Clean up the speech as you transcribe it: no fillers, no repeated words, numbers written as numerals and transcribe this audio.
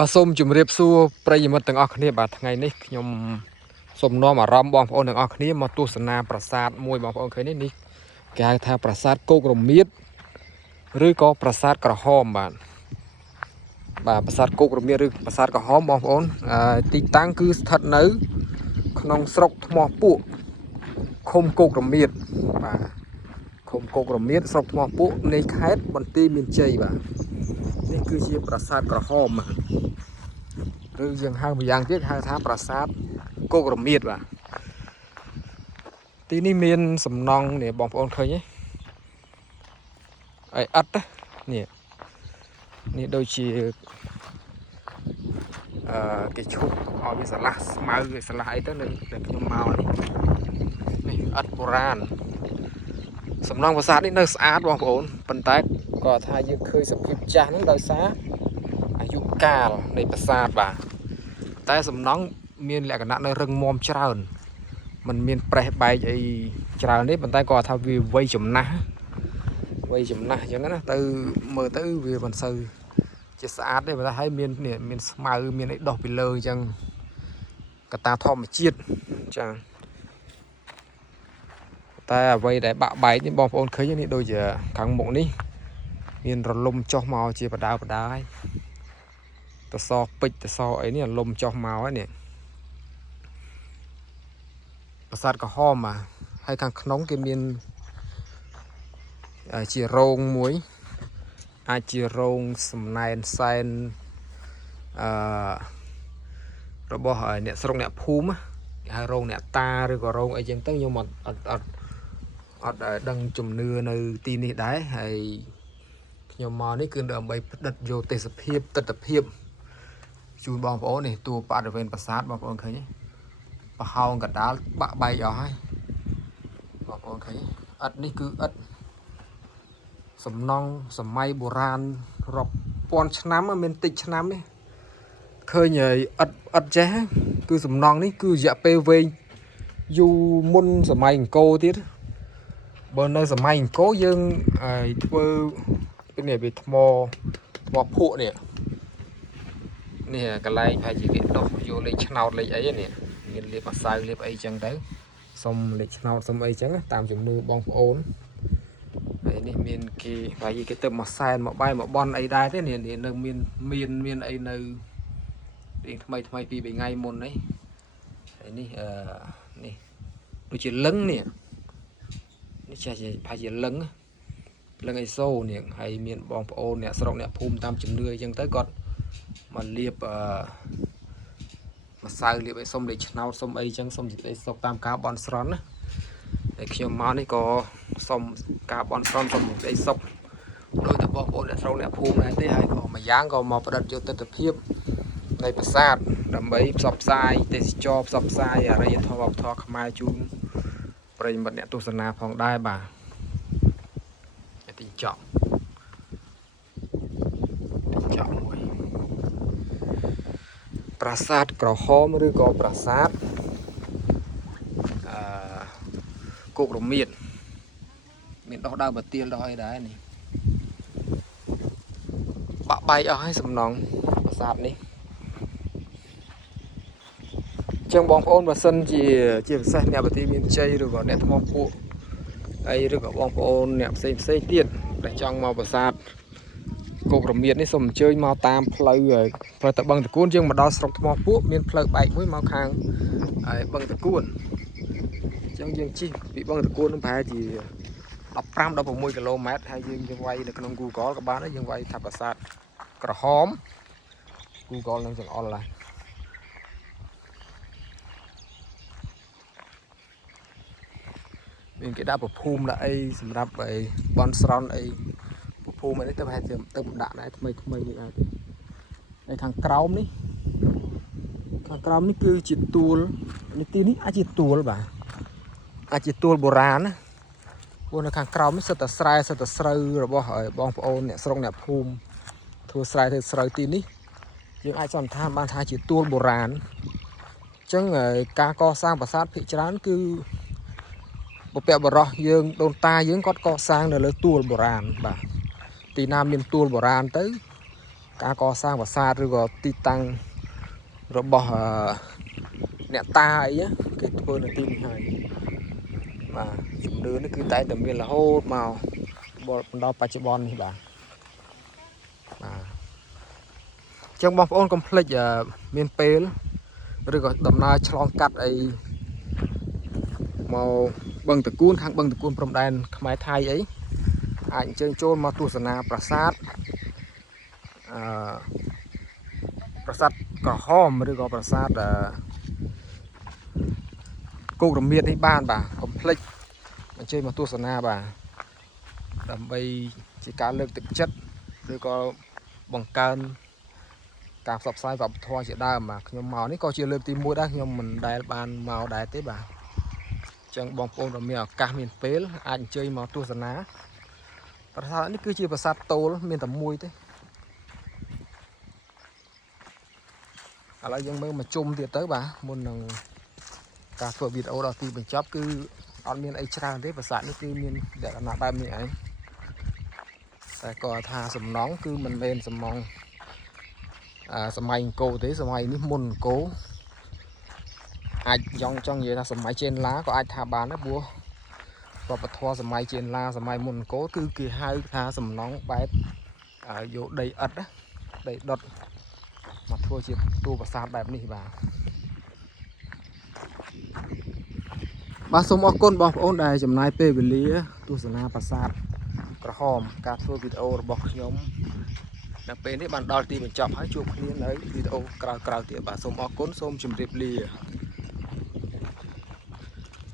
បាទសូមជម្រាបសួរប្រិយមិត្តទាំងអស់គ្នាបាទថ្ងៃនេះខ្ញុំសូមនាំអារម្មណ៍បងប្អូនទាំងអស់គ្នាមកទស្សនាប្រាសាទមួយបងប្អូនឃើញនេះគេហៅថាប្រាសាទគោករមៀតឬក៏ប្រាសាទក្រហមបាទប្រាសាទគោករមៀតឬប្រាសាទក្រហមបងប្អូនទីតាំងគឺស្ថិតនៅក្នុងស្រុកថ្មពួកឃុំគោករមៀតបាទឃុំគោករមៀតស្រុកថ្មពួកនៃខេត្តបន្ទាយមានជ័យបាទនេះគឺជាប្រាសាទក្រហមឬយើងហៅម្យ៉ាងទៀតហៅថាប្រាសាទគោករមៀតបាទទីនេះមានសំណង់នេះបងប្អូនឃើញទេអីអត់នេះដូចជាគេឈប់ឲ្យវាឆ្លាស់ស្មៅវាឆ្លាស់អីទៅនៅខ្ញុំមកនេះអត់បុរាណសំណង់ប្រាសាទនេះនៅស្អាតបងប្អូនប៉ុន្តែក៏ថាយើងឃើញសភាពចាស់ហ្នឹងដោយសារអាយុកាលនៃប្រាសាទបាទតែសំណង់មានលក្ខណៈនៅរឹងមាំច្រើនมันមានប្រេះបែកអីច្រើននេះប៉ុន្តែគាត់ថាវាវ័យចំណាស់អញ្ចឹងណាទៅមើលទៅវាមិនសូវជាស្អាតទេប៉ុន្តែហើយមានស្មៅមានអីដុះពីលើអញ្ចឹងកត្តាធម្មជាតិចា៎តែអ្វីដែលបាក់បែកនេះបងប្អូនឃើញនេះដូចជាខាងមុខនេះមានរលំចុះមកជាបដាហើយតសពេជ្រតសអីនេះលំចុះមកហើយនេះប្រាសាទក្រហមហើយខាងក្នុងគេមានជារោងមួយអាចជារោងសំណែនសែនរបស់អ្នកស្រុកអ្នកភូមិគេហៅរោងអ្នកតាឬក៏រោងអីចឹងទៅខ្ញុំអត់ដឹងជំនឿនៅទីនេះដែរហើយខ្ញុំមកនេះគឺដើម្បីផ្ដិតយកទេសភាពទិដ្ឋភាពជូនបងប្អូននេះតួបរិវេណប្រាសាទបងប្អូនឃើញទេប្រហោងកណ្ដាលបាក់បែកអស់ហើយបងប្អូនឃើញឥដ្ឋនេះគឺឥដ្ឋសំណង់សម័យបុរាណរាប់ពាន់ឆ្នាំមានតិចឆ្នាំទេឃើញឥដ្ឋចេះគឺសំណង់នេះគឺរយៈពេលវែងយូរមុនសម័យអង្គរទៀតបើនៅសម័យអង្គរយើងធ្វើនេះវាថ្មភក់នេះកន្លែងប្រហែលជាគេដុសយកលេខឆ្នោតលេខអីនេះមានលេបអាសៅលេបអីចឹងទៅសុំលេខឆ្នោតសុំអីចឹងតាមជំនឿបងប្អូនហើយនេះមានគេប្រហែលគេទៅមកសែនមកបាយមកបន់អីដែរទេនេះនៅមានអីនៅថ្មី2 3ថ្ងៃមុននេះហើយនេះនេះដូចជាលឹងនេះចេះប្រហែលជាលឹងអីសូនេះហើយមានបងប្អូនអ្នកស្រុកអ្នកភូមិតាមជំនឿអីចឹងទៅគាត់មកលាបម្សៅលាបអីសុំលេខឆ្នោតសុំអីចឹងសុំសេចក្តីសុខតាមការបន់ស្រន់ណាហើយខ្ញុំមកនេះក៏សុំការបន់ស្រន់សុំសេចក្តីសុខដោយតែបងប្អូនអ្នកស្រុកអ្នកភូមិដែរទេហើយក៏ម្យ៉ាងក៏មកផ្ដិតយកទិដ្ឋភាពនៃប្រាសាទដើម្បីផ្សព្វផ្សាយទេសចរផ្សព្វផ្សាយអរិយធម៌វប្បធម៌ខ្មែរជូនប្រិយមិត្តអ្នកទស្សនាផងដែរបាទទីចប់មួយប្រាសាទក្រហមឬក៏ប្រាសាទគោករមៀតមានដោះដើមប្រទាលដោះអីដែរនេះបាក់បែកអស់ហើយសំណង់ប្រាសាទនេះចឹងបងប្អូនបើសិនជាពិសេសអ្នកបន្ទាយមានជ័យឬក៏អ្នកថ្មពួកអីឬក៏បងប្អូនអ្នកផ្សេងទៀតដែលចង់មកប្រាសាទគោករមៀតនេះសូមអញ្ជើញមកតាមផ្លូវទៅបឹងតគួនយើងមកដល់ស្រុកថ្មពួកមានផ្លូវបែកមួយមកខាងបឹងតគួនអញ្ចឹងយើងជិះពីបឹងតគួននឹងប្រហែលជា15-16 គីឡូម៉ែត្រហើយយើងវាយនៅក្នុង Google ក៏បានដែរយើងវាយថាប្រាសាទក្រហម Google នឹងចង្អុលដែរមានគេដាក់ប្រភូមិដាក់អីសម្រាប់បន់ស្រន់អីប្រភូមិនេះទៅប្រហែលជាទៅដាក់ដែរថ្មីនេះដែរហើយខាងក្រោមនេះគឺជាទួលនេះទីនេះអាចជាទួលបាទអាចជាទួលបុរាណណាព្រោះនៅខាងក្រោមនេះសិតតែស្រែសិតតែស្រូវរបស់បងប្អូនអ្នកស្រុកអ្នកភូមិធ្វើស្រែធ្វើស្រូវទីនេះយើងអាចសន្និដ្ឋានបានថាជាទួលបុរាណអញ្ចឹងការកសាងប្រាសាទភាគច្រើនគឺបុព្វបុរសយើងដូនតាយើងគាត់កសាងនៅលើទួលបុរាណបាទទីណាមានទួលបុរាណទៅ ការកសាងប្រាសាទឬក៏ទីតាំងរបស់អ្នកតាអីគេធ្វើនៅទីនេះហើយបាទជំនឿនេះគឺតែតែមានរហូតមកបណ្ដល់បច្ចុប្បន្ននេះបាទបាទចឹងបងប្អូនកុំភ្លេចមានពេលឬក៏ដំណើរឆ្លងកាត់អីមកបឹងតគួនខាងបឹងតគួនព្រំដែនខ្មែរថៃអីអាចអញ្ជើញចូលមកទស្សនាប្រាសាទប្រាសាទក្រហមឬក៏ប្រាសាទគោករមៀតនេះបានបាទកុំភ្លេចអញ្ជើញមកទស្សនាបាទដើម្បីជាការលើកទឹកចិត្តឬក៏បង្កើនការផ្សព្វផ្សាយវប្បធម៌ជាដើមបាទខ្ញុំមកនេះក៏ជាលើកទី1ដែរខ្ញុំមិនដែលបានមកដែរទេបាទអញ្ចឹងបងប្អូនដែលមានឱកាសមានពេលអាចអញ្ជើញមកទស្សនាប្រាសាទនេះគឺជាប្រាសាទតូលមានតែមួយទេឥឡូវយើងមើលមកជុំទៀតទៅបាទមុននឹងការធ្វើវីដេអូដល់ទីបញ្ចប់គឺអត់មានអីច្រើនទេប្រាសាទនេះគឺមានលក្ខណៈបែបនេះឯងតែក៏ថាសំណង់គឺមិនមែនសំណង់សម័យអង្គរទេសម័យនេះមុនអង្គរអាចចង់និយាយថាសម័យចេនឡាក៏អាចថាបានដែរព្រោះវប្បធម៌សម័យចេនឡាសម័យមុនអង្គរគឺគេហៅថាសំណង់បែបយកដីឥដ្ឋដីដុតមកធ្វើជាតួប្រាសាទបែបនេះបាទសូមអរគុណបងប្អូនដែលចំណាយពេលវេលាទស្សនាប្រាសាទក្រហមការធ្វើវីដេអូរបស់ខ្ញុំដល់ពេលនេះបានដល់ទីបញ្ចប់ហើយជួបគ្នានៅវីដេអូក្រោយៗទៀតបាទសូមអរគុណសូមជម្រាបលា